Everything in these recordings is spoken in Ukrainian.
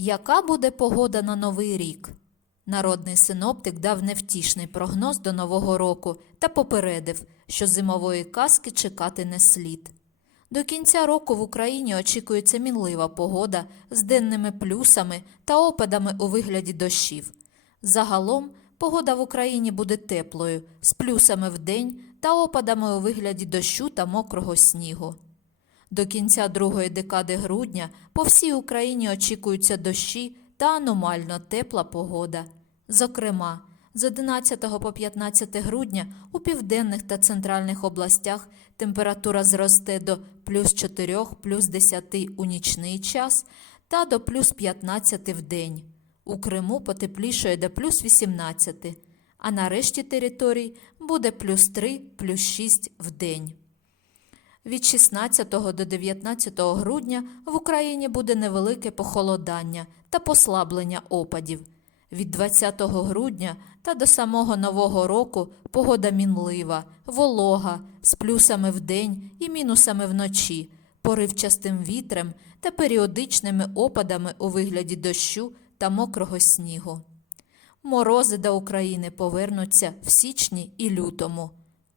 Яка буде погода на новий рік? Народний синоптик дав невтішний прогноз до нового року та попередив, що зимової казки чекати не слід. До кінця року в Україні очікується мінлива погода з денними плюсами та опадами у вигляді дощів. Загалом погода в Україні буде теплою, з плюсами в день та опадами у вигляді дощу та мокрого снігу. До кінця другої декади грудня по всій Україні очікуються дощі та аномально тепла погода. Зокрема, з 11 по 15 грудня у південних та центральних областях температура зросте до плюс 4, плюс 10 у нічний час та до плюс 15 в день. У Криму потеплішає до плюс 18, а на решті територій буде плюс 3, плюс 6 в день. Від 16 до 19 грудня в Україні буде невелике похолодання та послаблення опадів. Від 20 грудня та до самого Нового року погода мінлива, волога, з плюсами вдень і мінусами вночі, поривчастим вітрем та періодичними опадами у вигляді дощу та мокрого снігу. Морози до України повернуться в січні і лютому.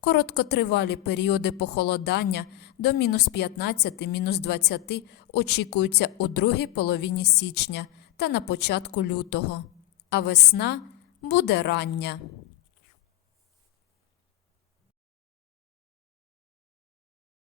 Короткотривалі періоди похолодання до мінус 15, мінус 20 очікуються у другій половині січня та на початку лютого. А весна буде рання.